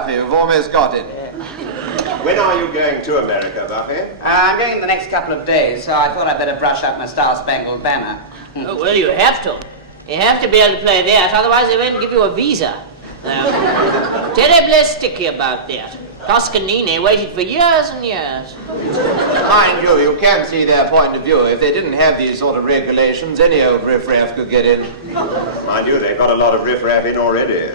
Buffy. You've almost got it. When are you going to America, Buffy? I'm going in the next couple of days, so I thought I'd better brush up my Star-Spangled Banner. Oh, well, you have to. You have to be able to play that, otherwise they won't give you a visa. Terribly sticky about that. Toscanini waited for years and years. Mind you can see their point of view. If they didn't have these sort of regulations, any old riffraff could get in. Mind you, they've got a lot of riffraff in already.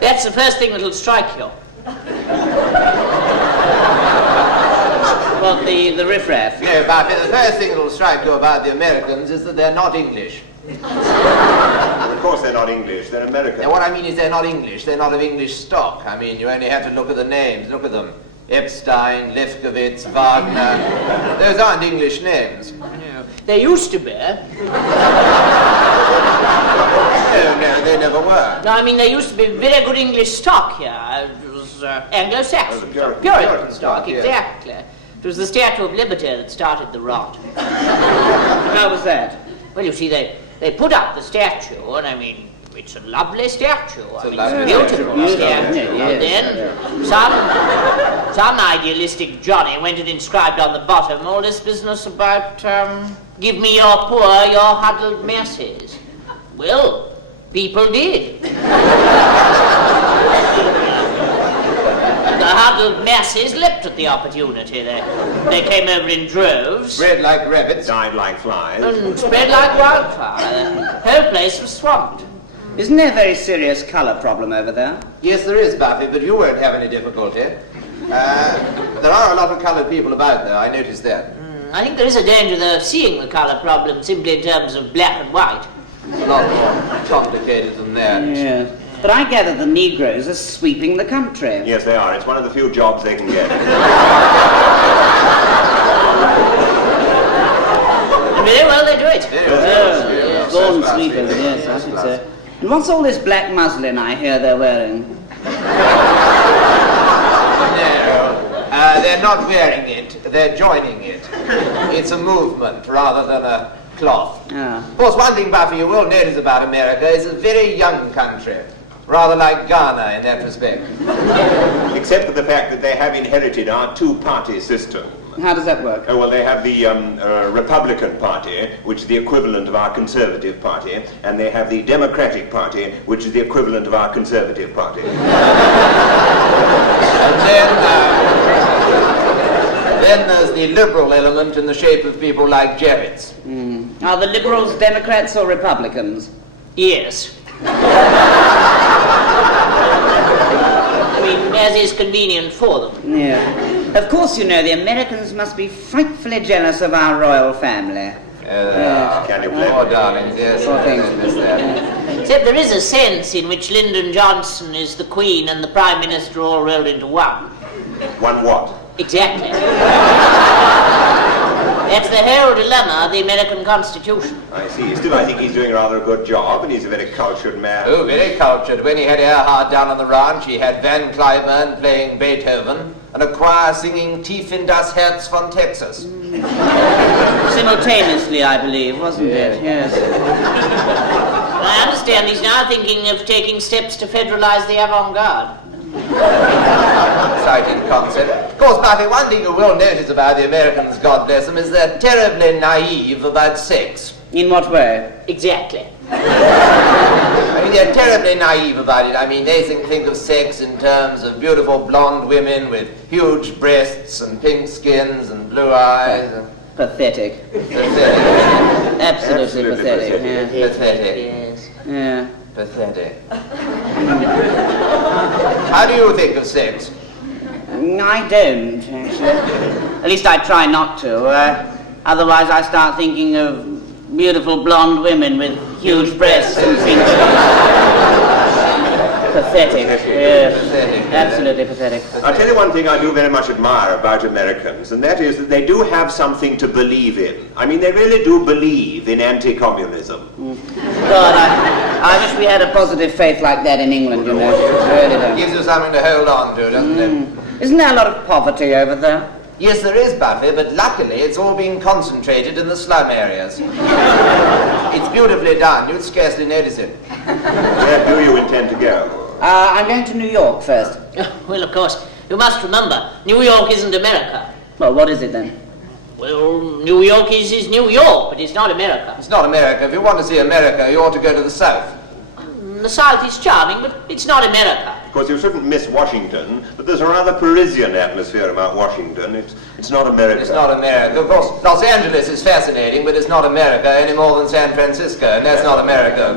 That's the first thing that'll strike you. Well, the riffraff. No, Buffy, the first thing that'll strike you about the Americans is that they're not English. Of course they're not English, they're American. Now, what I mean is they're not English. They're not of English stock. I mean, you only have to look at the names. Look at them. Epstein, Lefkowitz, Wagner. Those aren't English names. No, they used to be. No, they never were. No, I mean, there used to be very good English stock here. It was Anglo-Saxon. Puritan stock, yes. Exactly. It was the Statue of Liberty that started the rot. How was that? Well, you see, they put up the statue, and I mean, it's a lovely statue. It's a lovely beautiful statue. statue. And then some idealistic Johnny went and inscribed on the bottom all this business about, give me your poor, your huddled masses. Well, people did. The huddled masses leapt at the opportunity. They came over in droves. Bred like rabbits. Died like flies. And spread like wildfire. The whole place was swamped. Isn't there a very serious colour problem over there? Yes, there is, Buffy, but you won't have any difficulty. There are a lot of coloured people about there, I noticed that. I think there is a danger of seeing the colour problem simply in terms of black and white. It's a lot more complicated than that. Yes. But I gather the Negroes are sweeping the country. Yes, they are. It's one of the few jobs they can get. And very well they do it. Yes. Born sweepers, yes, I should say. And what's all this black muslin I hear they're wearing? No, they're not wearing it, they're joining it. It's a movement rather than a cloth. Ah. Of course, one thing, Buffy, you will notice about America is a very young country. Rather like Ghana in that respect. Except for the fact that they have inherited our two-party system. How does that work? Oh, well, they have the Republican Party, which is the equivalent of our Conservative Party, and they have the Democratic Party, which is the equivalent of our Conservative Party. Then there's the liberal element in the shape of people like Jarrett's. Are the Liberals Democrats or Republicans? Yes. I mean, as is convenient for them. Yeah. Of course, you know, the Americans must be frightfully jealous of our royal family. Can you blame Oh, them? darlings, yes. Sort of thing. Except there is a sense in which Lyndon Johnson is the Queen and the Prime Minister all rolled into one. One what? Exactly. That's the whole dilemma of the American Constitution. I see. Still, I think he's doing rather a good job, and he's a very cultured man. Oh, very cultured. When he had Earhart down on the ranch, he had Van Cliburn playing Beethoven and a choir singing Tief in das Herz von Texas. Simultaneously, I believe, wasn't it? Yes. I understand he's now thinking of taking steps to federalize the avant-garde. Exciting concept. Of course, Buffy, one thing you will notice about the Americans, God bless them, is they're terribly naive about sex. In what way? Exactly. I mean, they're terribly naive about it. I mean, they think of sex in terms of beautiful blonde women with huge breasts and pink skins and blue eyes. Pathetic. Pathetic. Absolutely pathetic. Yeah. Pathetic. Yes. Yeah. Pathetic. How do you think of sex? I don't, actually. At least I try not to. Otherwise I start thinking of beautiful blonde women with huge breasts and pink Pathetic. Yes. Pathetic. Absolutely pathetic. I'll tell you one thing I do very much admire about Americans, and that is that they do have something to believe in. I mean, they really do believe in anti-communism. God, I wish we had a positive faith like that in England, you know. Really It don't. gives you something to hold on to, doesn't it? Isn't there a lot of poverty over there? Yes, there is, Buffy, but luckily it's all being concentrated in the slum areas. It's beautifully done. You'd scarcely notice it. Where do you intend to go? I'm going to New York first. Well, of course, you must remember, New York isn't America. Well, what is it then? Well, New York is New York, but it's not America. It's not America. If you want to see America, you ought to go to the South. The South is charming, but it's not America. Of course, you shouldn't miss Washington, but there's a rather Parisian atmosphere about Washington. It's not America. It's not America. Of course, Los Angeles is fascinating, but it's not America any more than San Francisco, and that's not America.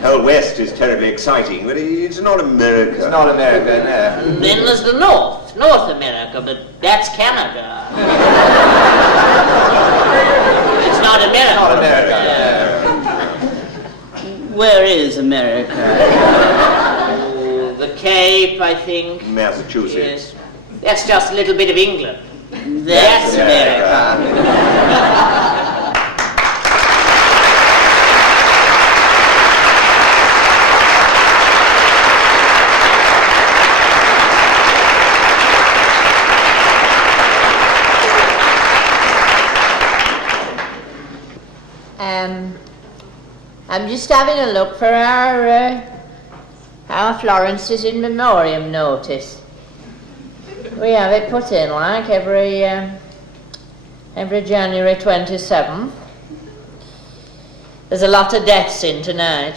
The whole West is terribly exciting, but it's not America. It's not America, no. Then there's the North America, but that's Canada. It's not America. It's not America, no. Where is America? The Cape, I think. Massachusetts. Yes. That's just a little bit of England. That's America. I'm just having a look for our Florence's in memoriam notice. We have it put in like every January 27th. There's a lot of deaths in tonight.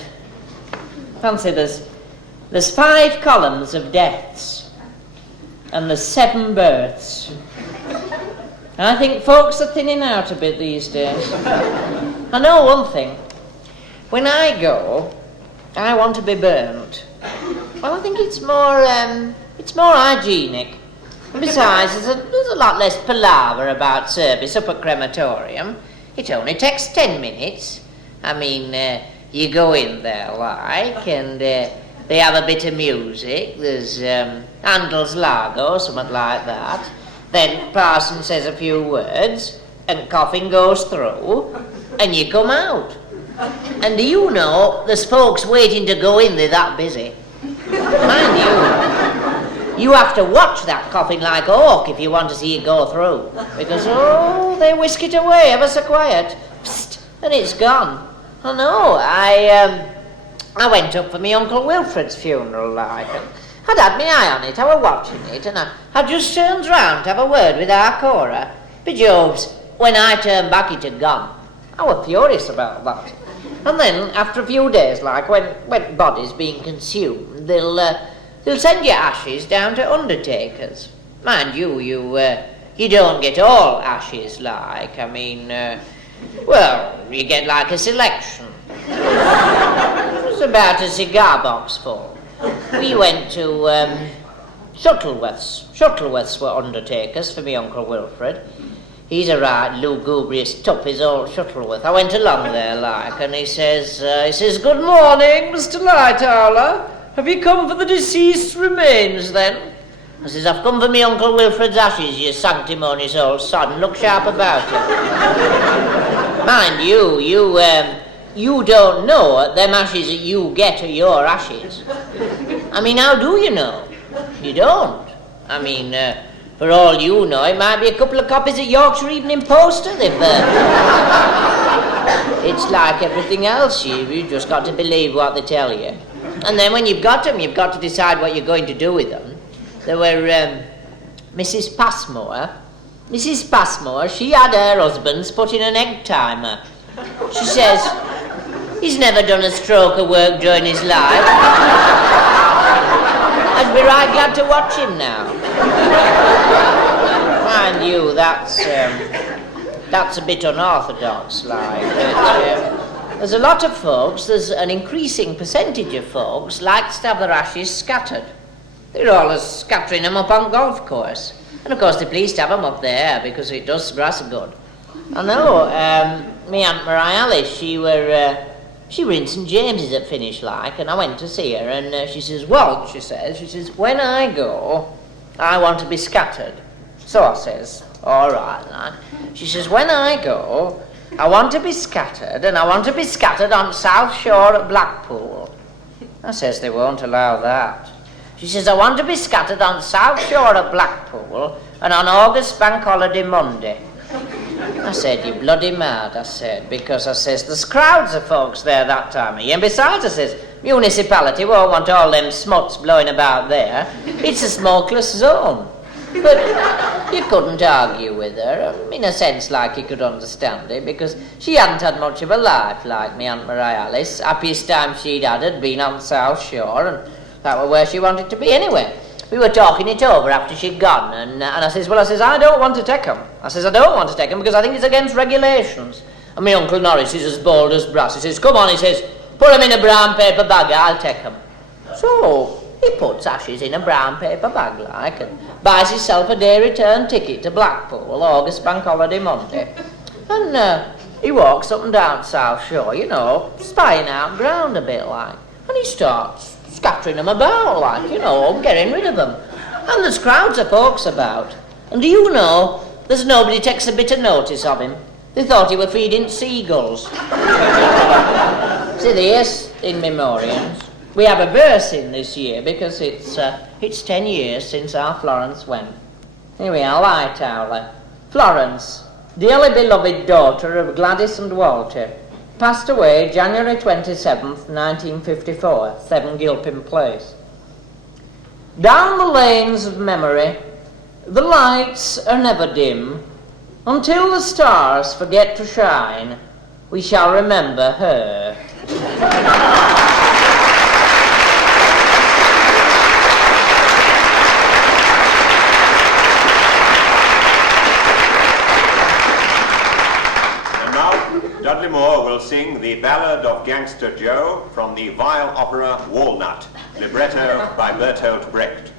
Fancy there's 5 columns of deaths and there's 7 births. And I think folks are thinning out a bit these days. I know one thing. When I go, I want to be burnt. Well, I think it's more hygienic. And besides, there's a lot less palaver about service up at crematorium. It only takes 10 minutes. I mean, you go in there, like, and they have a bit of music. There's Handel's Largo, something like that. Then Parson says a few words, and coffin goes through, and you come out. And do you know, there's folks waiting to go in, they're that busy. Mind you have to watch that coffin like a hawk if you want to see it go through. Because, they whisk it away ever so quiet. Psst, and it's gone. I know, I went up for my Uncle Wilfred's funeral, like, and I'd had my eye on it, I was watching it, and I just turned round to have a word with our Cora. Bejobs, when I turned back it had gone. I was furious about that. And then, after a few days, like, when bodies being consumed, they'll send your ashes down to undertakers. Mind you, you don't get all ashes, like, I mean, you get like a selection. It's about a cigar box full. We went to Shuttleworths. Shuttleworths were undertakers for me Uncle Wilfred. He's a right lugubrious tuppy's old Shuttleworth. I went along there, like, and he says, "Good morning, Mr. Lightower. Have you come for the deceased remains, then?" I says, "I've come for me Uncle Wilfred's ashes, you sanctimonious old sod, and look sharp about it." Mind you, you don't know them ashes that you get are your ashes. I mean, how do you know? You don't. I mean, for all you know, it might be a couple of copies of Yorkshire Evening Poster they've burned. It's like everything else, you've just got to believe what they tell you. And then when you've got them, you've got to decide what you're going to do with them. There were Mrs. Passmore. Mrs. Passmore, she had her husband's put in an egg timer. She says, "He's never done a stroke of work during his life. I'd be right glad to watch him now." Mind you, that's a bit unorthodox, like. But, there's a lot of folks, there's an increasing percentage of folks likes to have their ashes scattered. They're always scattering them up on golf course. And of course they're pleased to have them up there because it does grass good. I know, me Aunt Marie Alice, she were in St. James's at Finish, like, and I went to see her, and she says, "Well," she says, "when I go, I want to be scattered." So I says, "All right, like." She says, "When I go, I want to be scattered, and I want to be scattered on South Shore at Blackpool." I says, "They won't allow that." She says, "I want to be scattered on South Shore at Blackpool, and on August Bank Holiday Monday." I said, "You're bloody mad," I said, because I says, "there's crowds of folks there that time of year, and besides," I says, municipality won't want all them smuts blowing about there. It's a smokeless zone. But you couldn't argue with her. In a sense, like you could understand it, because she hadn't had much of a life like me Aunt Maria Alice. Happiest time she'd had been on the South Shore, and that was where she wanted to be anyway. We were talking it over after she'd gone, and I says, I don't want to take them. I don't want to take them because I think it's against regulations. And my Uncle Norris is as bold as brass. He says, come on, he says, put them in a brown paper bag, I'll take them. So he puts Ashes in a brown paper bag like, and buys himself a day return ticket to Blackpool, August Bank Holiday Monday. And he walks up and down South Shore, you know, spying out ground a bit like. And he starts scattering them about like, you know, getting rid of them. And there's crowds of folks about. And do you know, there's nobody takes a bit of notice of him. They thought he were feeding seagulls. See this, in memoriams. We have a verse in this year because it's 10 years since our Florence went. Here we are, Light Owler. Florence, dearly beloved daughter of Gladys and Walter, passed away January 27th, 1954, 7 Gilpin Place. Down the lanes of memory, the lights are never dim. Until the stars forget to shine, we shall remember her. Dudley Moore will sing the Ballad of Gangster Joe from the vile opera Walnut, libretto by Bertolt Brecht.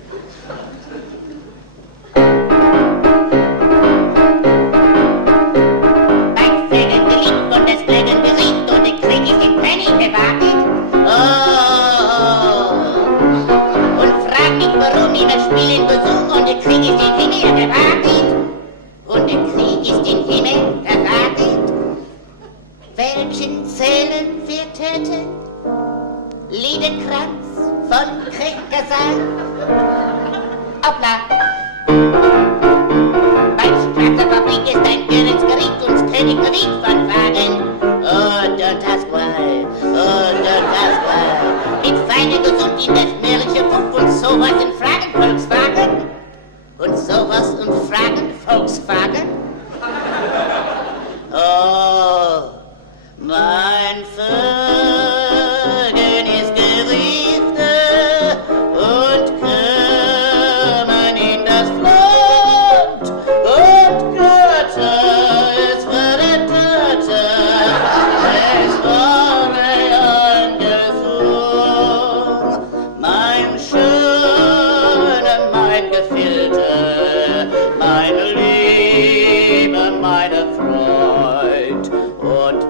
Welchen Zählen wir töten? Liederkranz von Krieggesang. Hoppla! Bei Straßenfabrik ist ein Gönnens geriet uns König Gewicht von Wagen. Oh, Don Pasquale, mit feiner gesund in das märrische Puff und sowas in Fragen Volkswagen. Und sowas und Fragen Volkswagen. Oh, mein Vögel ist gerichtet und kommen in das Land und Götter, es wurde Töter, es wurde angesungen. Mein Schöner, mein Gefilter, meine Liebe, meine Freud und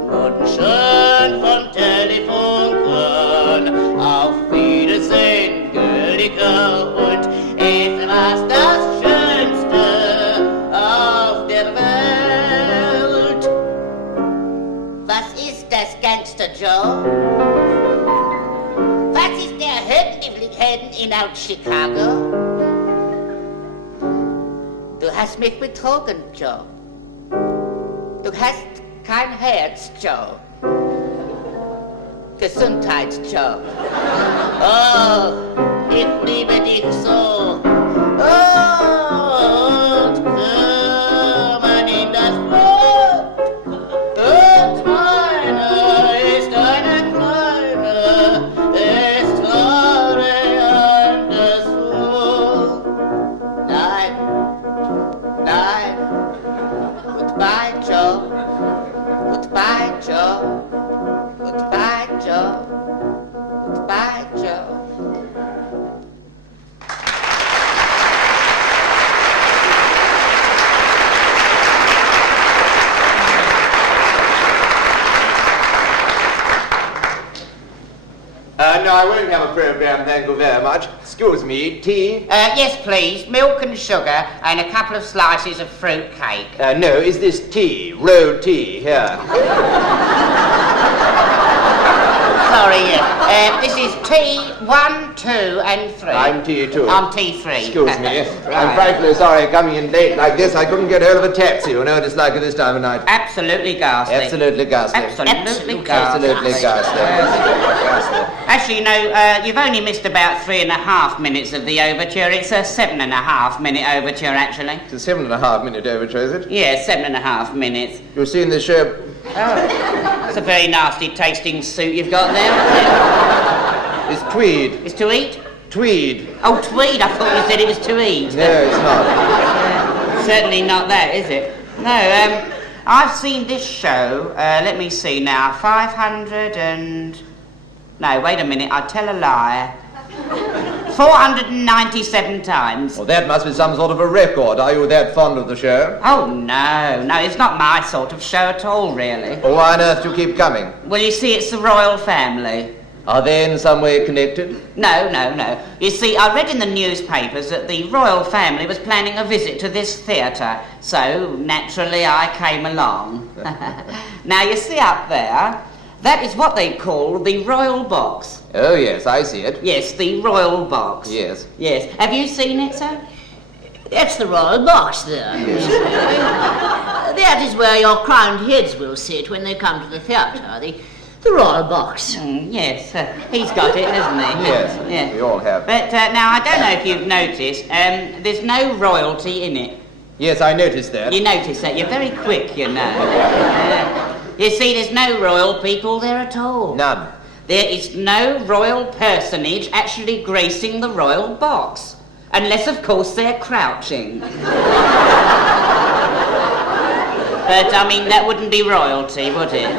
schön vom Telefonken, auf Wiedersehen, Gülliger, und es war das Schönste auf der Welt. Was ist das Gangster Joe? Was ist der Helden in Out Chicago? Du hast mich betrogen, Joe. Du hast kein Herz, Joe. Gesundheit, Joe. Oh, ich liebe dich so. Oh, und kommen in das Blut. Und meine ist eine kleine, ist traurig anderswo. Nein, nein, goodbye, Joe. Goodbye, Joe. Goodbye, Joe. Goodbye, Joe. No, I won't have a program, thank you very much. Excuse me, tea? Yes, please. Milk and sugar and a couple of slices of fruit cake. No, is this tea? Road tea, here. sorry, yeah. This is T1, 2, and 3. I'm T2. I'm T3. Excuse me. Right. I'm frightfully sorry coming in late like this. I couldn't get hold of a taxi. You know what it's like at this time of night. Absolutely ghastly. Absolutely ghastly. Absolutely ghastly. Absolutely ghastly. Ghastly. Actually, you know, you've only missed about 3.5 minutes of the overture. It's a 7.5 minute overture, actually. It's a 7.5 minute overture, is it? Yeah, 7.5 minutes. You've seen this show? Oh, it's a very nasty tasting suit you've got there. It's tweed. It's to eat? Tweed. Oh, tweed. I thought you said it was to eat. No, it's not. Certainly not that, is it? No, I've seen this show, let me see now, 500 and... No, wait a minute, I tell a lie. 497 times. Well, that must be some sort of a record. Are you that fond of the show? Oh, no, it's not my sort of show at all, really. Well, why on earth do you keep coming? Well, you see, it's the royal family. Are they in some way connected? No. You see, I read in the newspapers that the royal family was planning a visit to this theatre, so naturally I came along. Now, you see up there, that is what they call the royal box. Oh, yes, I see it. Yes, the royal box. Yes. Yes. Have you seen it, sir? That's the royal box there. That is where your crowned heads will sit when they come to the theatre. The royal box. Yes, he's got it, hasn't he? Yes, Yeah. we all have. But now, I don't know if you've noticed, there's no royalty in it. Yes, I noticed that. You notice that? You're very quick, you know. You see, there's no royal people there at all. None. There is no royal personage actually gracing the royal box. Unless, of course, they're crouching. But, I mean, that wouldn't be royalty, would it?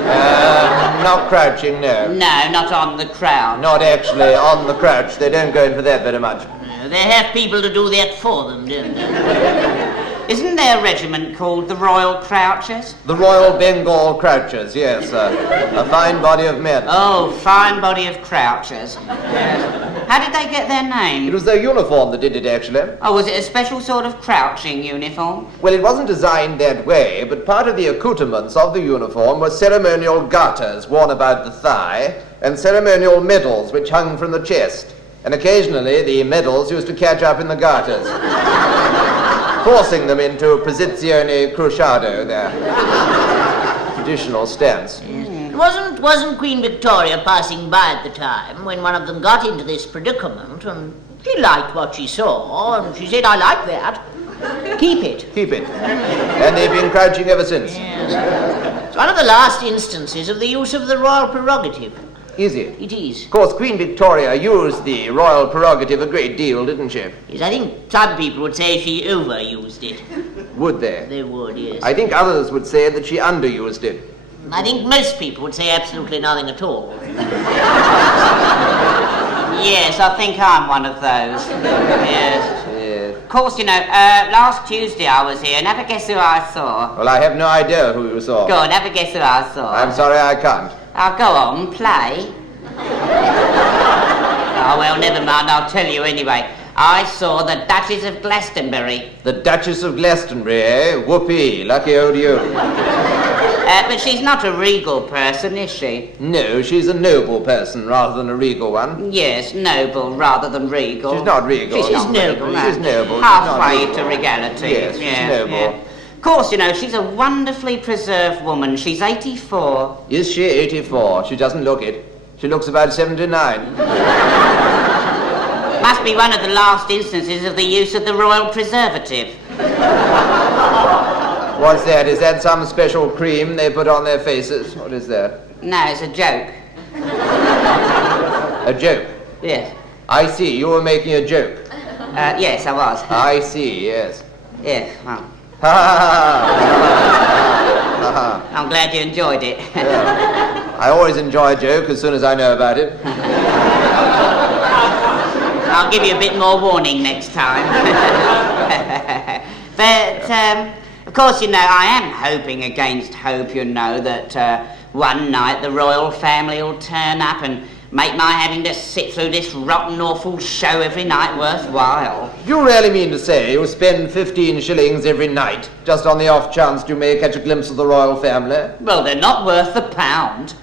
Not crouching, no. No, not on the crown. Not actually on the crouch. They don't go in for that very much. They have people to do that for them, don't they? Isn't there a regiment called the Royal Crouchers? The Royal Bengal Crouchers, yes. A fine body of men. Oh, fine body of crouchers. Yes. How did they get their It name? was their uniform that did it, actually. Oh, was it a special sort of crouching uniform? Well, it wasn't designed that way, but part of the accoutrements of the uniform were ceremonial garters worn about the thigh and ceremonial medals which hung from the chest. And occasionally the medals used to catch up in the garters, forcing them into posizione cruciado, their traditional stance. Wasn't Queen Victoria passing by at the time when one of them got into this predicament, and she liked what she saw, and she said, "I like that. Keep it." Keep it. And they've been crouching ever since. Yes. It's one of the last instances of the use of the royal prerogative. Is it? It is. Of course, Queen Victoria used the royal prerogative a great deal, didn't she? Yes, I think some people would say she overused it. Would they? They would, yes. I think others would say that she underused it. I think most people would say absolutely nothing at all. Yes, I think I'm one of those. Yes. Yes. Of course, you know, last Tuesday I was here, and have a guess who I saw. Well, I have no idea who you saw. Go on, have a guess who I saw. I'm sorry, I can't. I'll go on, play. Oh, well, never mind, I'll tell you anyway. I saw the Duchess of Glastonbury. The Duchess of Glastonbury, eh? Whoopee, lucky old you. But she's not a regal person, is she? No, she's a noble person rather than a regal one. Yes, noble rather than regal. She's not regal. She's not noble, regal, no. She's noble. Halfway She's not to regality. Yes, she's noble. Of course, you know, she's a wonderfully preserved woman. She's 84. Is she 84? She doesn't look it. She looks about 79. Must be one of the last instances of the use of the royal preservative. What's that? Is that some special cream they put on their faces? What is that? No, it's a joke. A joke? Yes. I see, you were making a joke. Yes, I was. I see, yes. Yes, well, Ha ha ha. I'm glad you enjoyed it. I always enjoy a joke as soon as I know about it. I'll give you a bit more warning next time. But, of course, you know, I am hoping against hope, you know, that one night the royal family will turn up and make my having to sit through this rotten, awful show every night worthwhile. You really mean to say you spend 15 shillings every night, just on the off chance you may catch a glimpse of the royal family? Well, they're not worth the pound.